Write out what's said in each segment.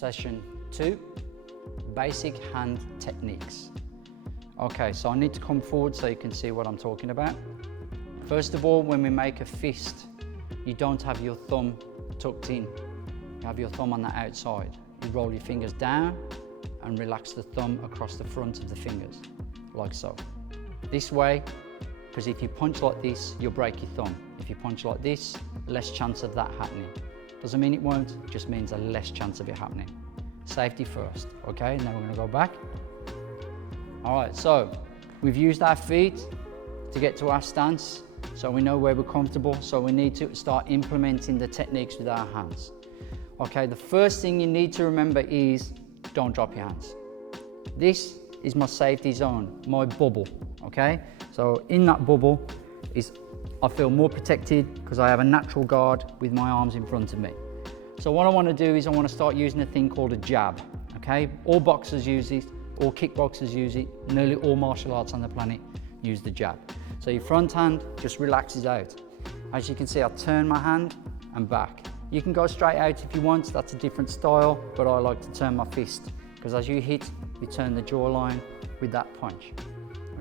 session 2, basic hand techniques. Okay, so I need to come forward so you can see what I'm talking about. First of all, when we make a fist, you don't have your thumb tucked in. You have your thumb on the outside. You roll your fingers down and relax the thumb across the front of the fingers, like so. This way, because if you punch like this, you'll break your thumb. If you punch like this, less chance of that happening. Doesn't mean it won't, it just means a less chance of it happening. Safety first, okay? Now we're gonna go back. All right, so we've used our feet to get to our stance, so we know where we're comfortable, so we need to start implementing the techniques with our hands. Okay, the first thing you need to remember is don't drop your hands. This is my safety zone, my bubble, okay? So in that bubble I feel more protected because I have a natural guard with my arms in front of me. So what I want to do is I want to start using a thing called a jab, okay? All boxers use it, all kickboxers use it, nearly all martial arts on the planet use the jab. So your front hand just relaxes out. As you can see, I turn my hand and back. You can go straight out if you want, that's a different style, but I like to turn my fist because as you hit, you turn the jawline with that punch.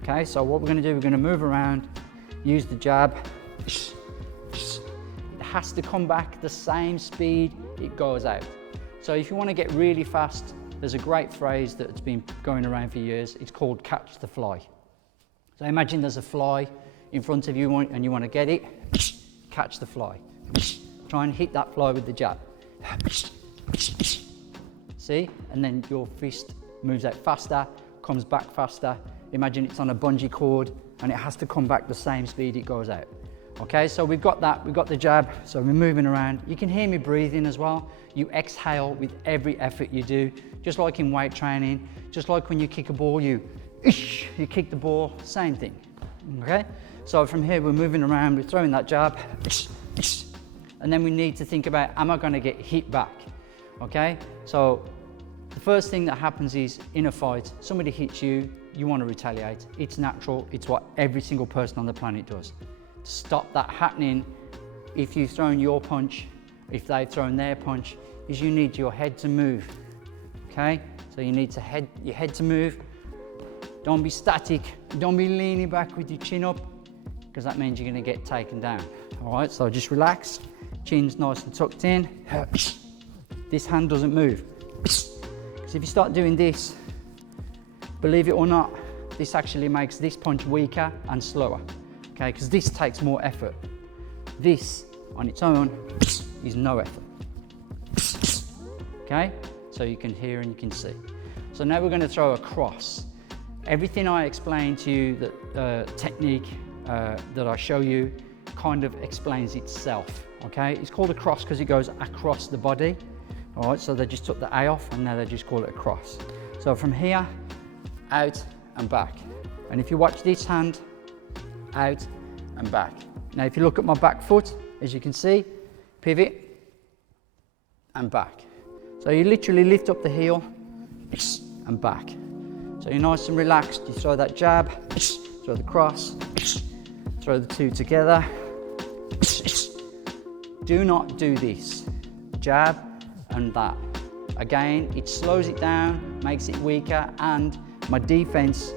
Okay, so what we're going to do, we're going to move around, use the jab. It has to come back the same speed it goes out. So if you want to get really fast, there's a great phrase that's been going around for years. It's called catch the fly. So imagine there's a fly in front of you and you want to get it, catch the fly. Try and hit that fly with the jab. See? And then your fist moves out faster, comes back faster. Imagine it's on a bungee cord and it has to come back the same speed it goes out. Okay, so we've got that, we've got the jab, so we're moving around. You can hear me breathing as well. You exhale with every effort you do, just like in weight training, just like when you kick a ball, you kick the ball, same thing, okay? So from here, we're moving around, we're throwing that jab, and then we need to think about, am I gonna get hit back, okay? So the first thing that happens is, in a fight, somebody hits you, you wanna retaliate. It's natural, it's what every single person on the planet does. To stop that happening, if you've thrown your punch, if they've thrown their punch, is you need your head to move, okay? So you need your head to move. Don't be static, don't be leaning back with your chin up, because that means you're gonna get taken down. All right, so just relax, chin's nice and tucked in. This hand doesn't move. Because if you start doing this, believe it or not, this actually makes this punch weaker and slower, okay? Because this takes more effort. This, on its own, is no effort. Okay? So you can hear and you can see. So now we're going to throw a cross. Everything I explain to you, that technique that I show you, kind of explains itself, okay? It's called a cross because it goes across the body. All right, so they just took the A off and now they just call it a cross. So from here, out and back. And if you watch this hand, out and back. Now if you look at my back foot, as you can see, pivot and back. So you literally lift up the heel and back. So you're nice and relaxed, you throw that jab, throw the cross, throw the two together. Do not do this, jab and that. Again, it slows it down, makes it weaker, and my defense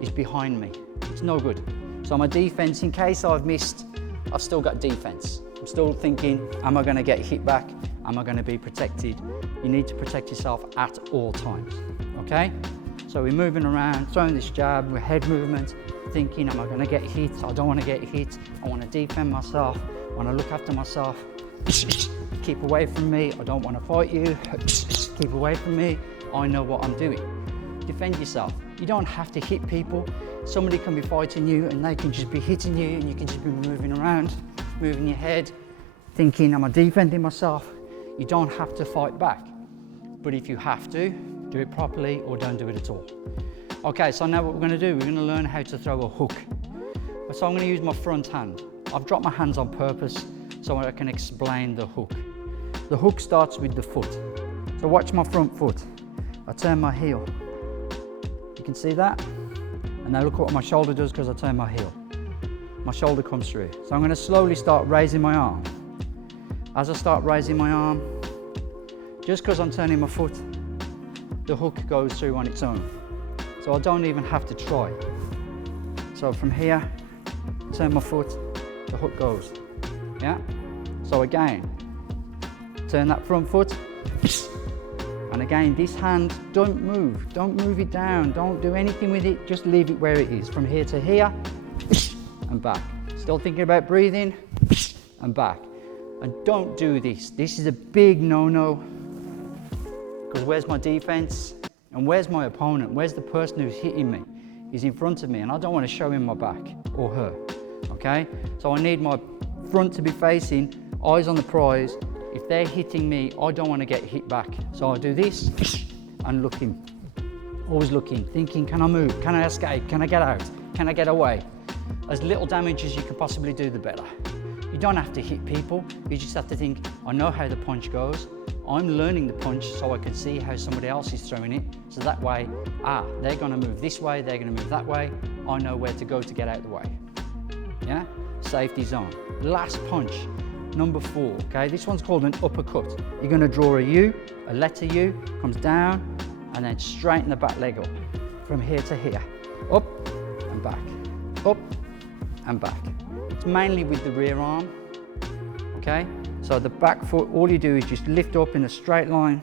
is behind me. It's no good. So my defense, in case I've missed, I've still got defense. I'm still thinking, am I gonna get hit back? Am I gonna be protected? You need to protect yourself at all times, okay? So we're moving around, throwing this jab, with head movement, thinking, am I gonna get hit? I don't wanna get hit. I wanna defend myself. I wanna look after myself. Keep away from me. I don't wanna fight you. Keep away from me. I know what I'm doing. Defend yourself. You don't have to hit people. Somebody can be fighting you and they can just be hitting you and you can just be moving around, moving your head, thinking, am I defending myself? You don't have to fight back. But if you have to, do it properly or don't do it at all. Okay, so now what we're gonna do, we're gonna learn how to throw a hook. So I'm gonna use my front hand. I've dropped my hands on purpose so I can explain the hook. The hook starts with the foot. So watch my front foot. I turn my heel. You can see that? And now look what my shoulder does because I turn my heel. My shoulder comes through. So I'm going to slowly start raising my arm. As I start raising my arm, just because I'm turning my foot, the hook goes through on its own. So I don't even have to try. So from here, turn my foot, the hook goes, yeah? So again, turn that front foot, and again, this hand, don't move it down, don't do anything with it, just leave it where it is. From here to here, and back. Still thinking about breathing, and back. And don't do this. This is a big no-no, because where's my defense? And where's my opponent? Where's the person who's hitting me? He's in front of me, and I don't want to show him my back, or her, okay? So I need my front to be facing, eyes on the prize. If they're hitting me, I don't want to get hit back. So I do this, and looking, always looking, thinking, can I move? Can I escape? Can I get out? Can I get away? As little damage as you can possibly do, the better. You don't have to hit people, you just have to think, I know how the punch goes. I'm learning the punch so I can see how somebody else is throwing it. So that way, they're gonna move this way, they're gonna move that way. I know where to go to get out of the way. Yeah, safety zone. Last punch, number 4, okay? This one's called an uppercut. You're gonna draw a U, a letter U, comes down, and then straighten the back leg up. From here to here, up and back, up and back. It's mainly with the rear arm, okay? So the back foot, all you do is just lift up in a straight line,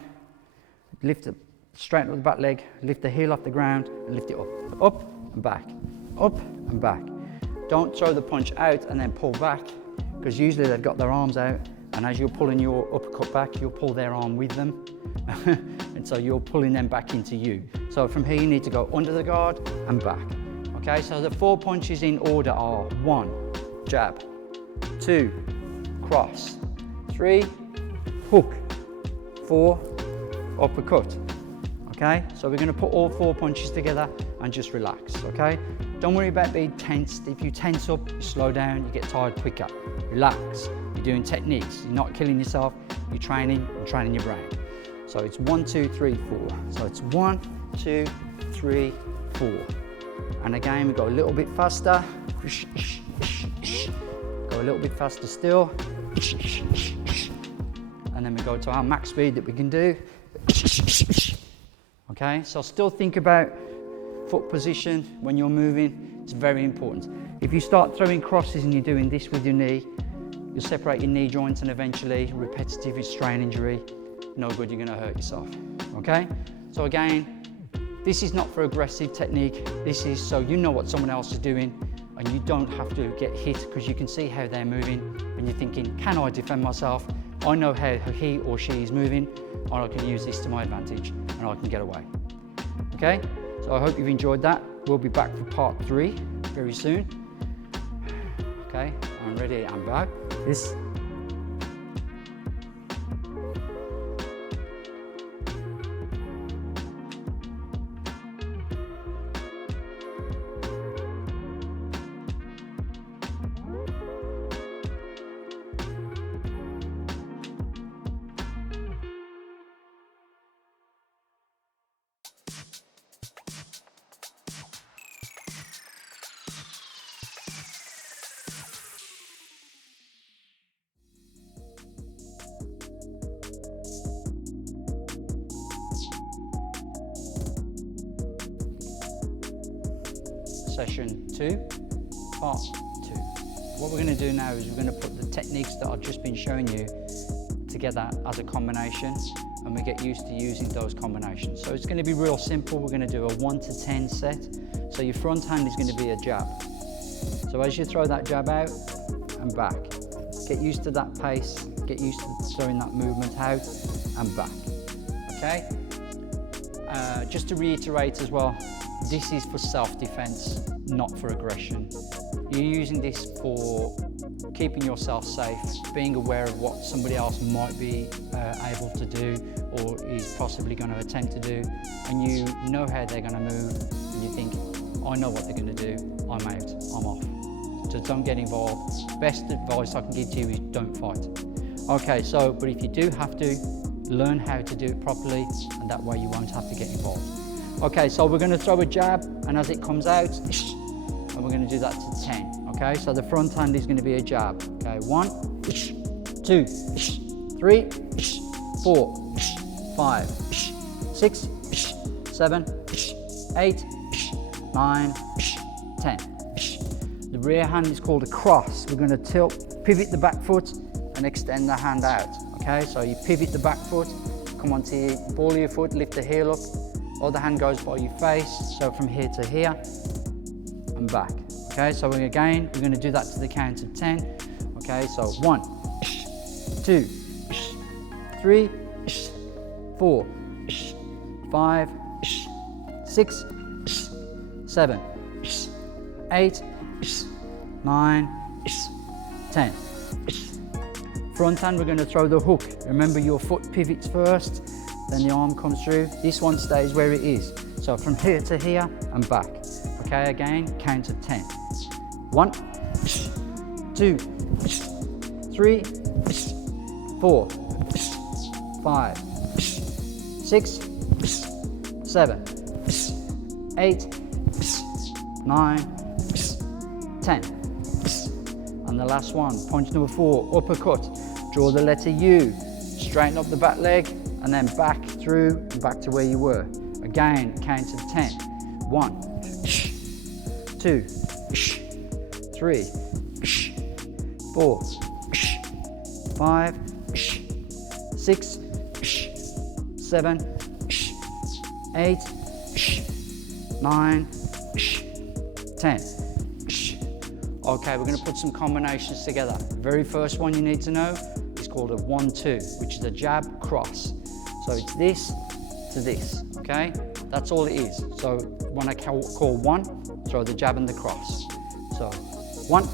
lift it, straighten up the back leg, lift the heel off the ground, and lift it up and back, up and back. Don't throw the punch out and then pull back, because usually they've got their arms out, and as you're pulling your uppercut back, you'll pull their arm with them, and so you're pulling them back into you. So from here, you need to go under the guard and back. Okay, so the 4 punches in order are 1, jab, 2, cross, 3, hook, 4, uppercut. Okay, so we're going to put all 4 punches together and just relax, okay? Don't worry about being tensed. If you tense up, you slow down, you get tired quicker. Relax, you're doing techniques, you're not killing yourself, you're training your brain. So it's 1, 2, 3, 4. So it's 1, 2, 3, 4. And again, we go a little bit faster. Go a little bit faster still. And then we go to our max speed that we can do. Okay, so still think about foot position when you're moving. It's very important. If you start throwing crosses and you're doing this with your knee, you'll separate your knee joints, and eventually repetitive strain injury. No good, you're gonna hurt yourself, okay? So again, this is not for aggressive technique. This is so you know what someone else is doing, and you don't have to get hit, because you can see how they're moving, and you're thinking, can I defend myself? I know how he or she is moving, and I can use this to my advantage, and I can get away. Okay, so I hope you've enjoyed that. We'll be back for part 3 very soon. Okay, I'm ready, I'm back. This. Session 2, part 2. What we're going to do now is we're going to put the techniques that I've just been showing you together as a combination, and we get used to using those combinations. So it's going to be real simple. We're going to do a 1 to 10 set. So your front hand is going to be a jab. So as you throw that jab out and back, get used to that pace, get used to throwing that movement out and back. Okay? Just to reiterate as well, this is for self-defense, not for aggression. You're using this for keeping yourself safe, being aware of what somebody else might be able to do or is possibly going to attempt to do, and you know how they're going to move, and you think, I know what they're going to do, I'm out, I'm off. So don't get involved. Best advice I can give to you is don't fight. Okay, so, but if you do have to, learn how to do it properly, and that way you won't have to get involved. Okay, so we're going to throw a jab, and as it comes out, and we're going to do that to 10. Okay, so the front hand is going to be a jab. Okay, 1, 2, 3, 4, 5, 6, 7, 8, 9, 10. The rear hand is called a cross. We're going to tilt, pivot the back foot and extend the hand out. Okay, so you pivot the back foot, come onto the ball of your foot, lift the heel up, other hand goes by your face, so from here to here and back. Okay, so again, we're going to do that to the count of 10. Okay, so 1, 2, 3, 4, 5, 6, 7, 8, 9, 10. Front hand, we're going to throw the hook. Remember, your foot pivots first, then the arm comes through. This one stays where it is. So from here to here and back. Okay, again, count of 10. 1, 2, 3, 4, 5, 6, 7, 8, 9, 10. And the last one, punch number 4, uppercut. Draw the letter U, straighten up the back leg, and then back through and back to where you were. Again, count of 10. 1, 2, 3, 4, 5, 6, 7, 8, 9, 10. Okay, we're going to put some combinations together. The very first one you need to know is called a 1-2, which is a jab cross. So it's this to this, okay? That's all it is. So when I call 1, throw the jab and the cross. So 1,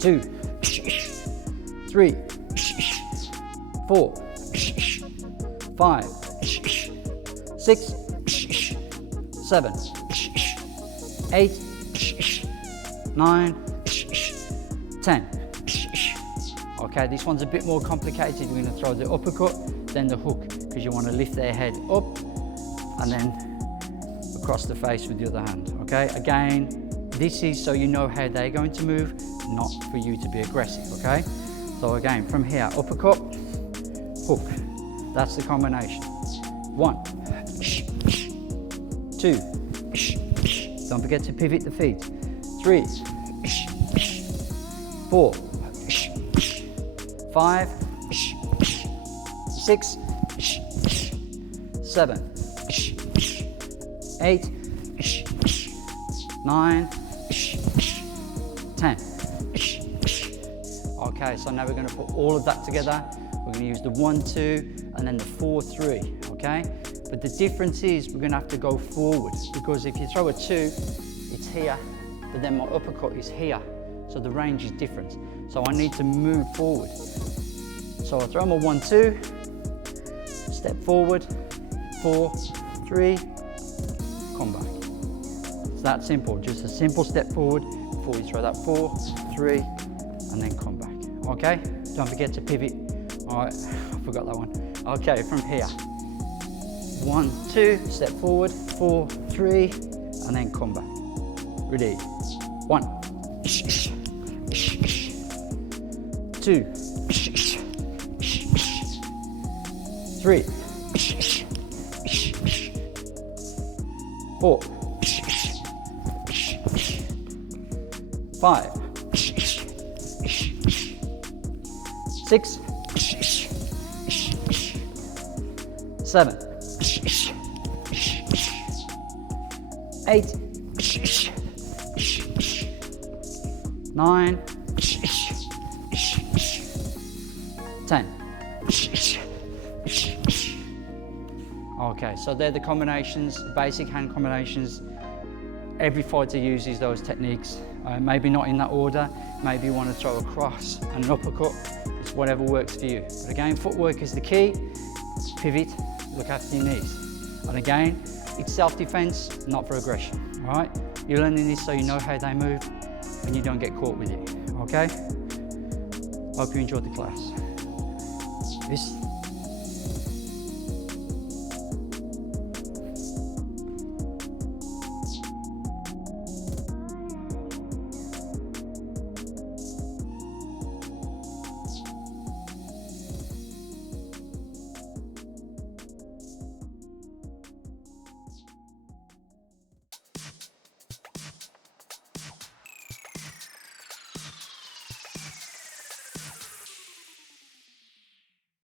2, 3, 4, 5, 6, 7, 8, 9, 10. Okay, this one's a bit more complicated. We're going to throw the uppercut, then the hook, because you want to lift their head up and then across the face with the other hand. Okay, again, this is so you know how they're going to move, not for you to be aggressive. Okay, so again, from here, uppercut, hook. That's the combination. 1, 2, don't forget to pivot the feet. 3, 4, 5, 6, 7, 8, 9, 10. Okay, so now we're going to put all of that together. We're going to use the 1, 2, and then the 4, 3, okay? But the difference is we're going to have to go forward, because if you throw a 2, it's here, but then my uppercut is here. So the range is different. So I need to move forward. So I throw my 1, 2, step forward, 4, 3, come back. It's that simple, just a simple step forward before you throw that 4, 3, and then come back. Okay, don't forget to pivot. All right, I forgot that one. Okay, from here. 1, 2, step forward, 4, 3, and then come back. Ready? 1, 2, 3, 4, 5, 6, 7, 8, 9, 10. Okay, so they're the combinations, basic hand combinations. Every fighter uses those techniques. Maybe not in that order. Maybe you want to throw a cross and an uppercut. It's whatever works for you. But again, footwork is the key. Pivot, look after your knees. And again, it's self-defense, not for aggression. All right? You're learning this so you know how they move and you don't get caught with it. Okay? Hope you enjoyed the class. This